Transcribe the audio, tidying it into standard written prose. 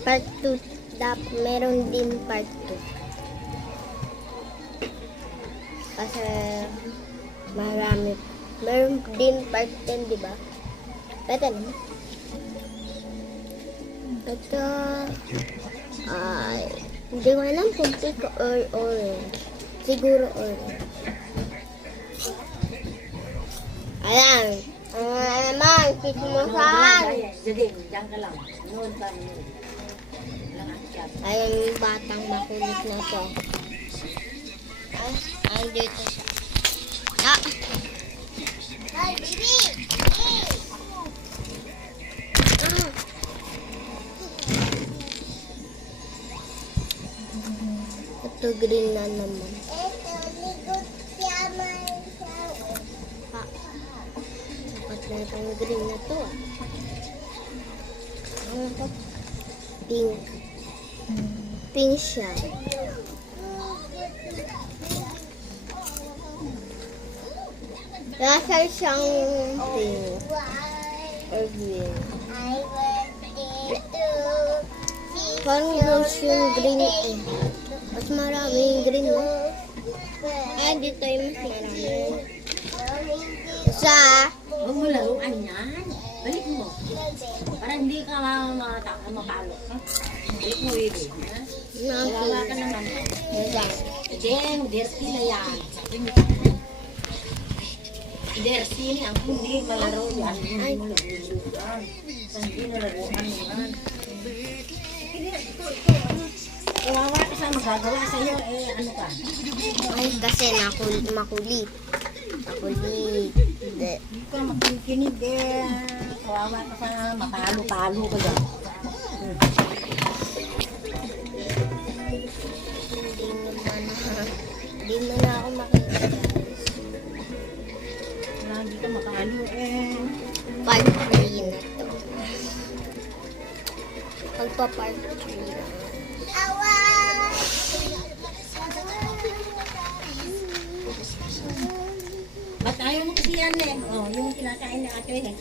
Part 2. Meron din part 2. Kasi marami. Meron din part 10, di ba? Pwede naman. Ito, hindi ko alam kung pink or orange. Siguro orange. Alam. Naman, kismosahan. Jadi, diyan ka lang. Noon pa, noon. Ayan yung batang makulit na to. Ay, dito siya. Ay, baby! Ito green na naman. Dapat na itong green na to. Ano to? Pink. Pink siya. Nasa siyang pink. Or green. Parang rose yung green eh. Mas marami yung green no? Dito yung mas marami. Isa. Huwag mo laruan yan. Balik mo. Para hindi ka mapalo. Balik mo, baby. Kawawa ka naman. Isa. Then, dirty na yan. Dirty ni ang hindi malaro yan. Hindi mo laruan. Hindi na laruan yan. Kawawa ka sa magagawa sa'yo. Ano ka? Ay, kasi makulit. Makulit. Hindi ka makikinig kawawa ka sa mapalo-palo ka dyan. Hindi mo na ako makikita. Lagi ka makalo Part 3 na to. Pagpa-part 3 na. Ba't ayaw mo kasi yan yung kinakain na ate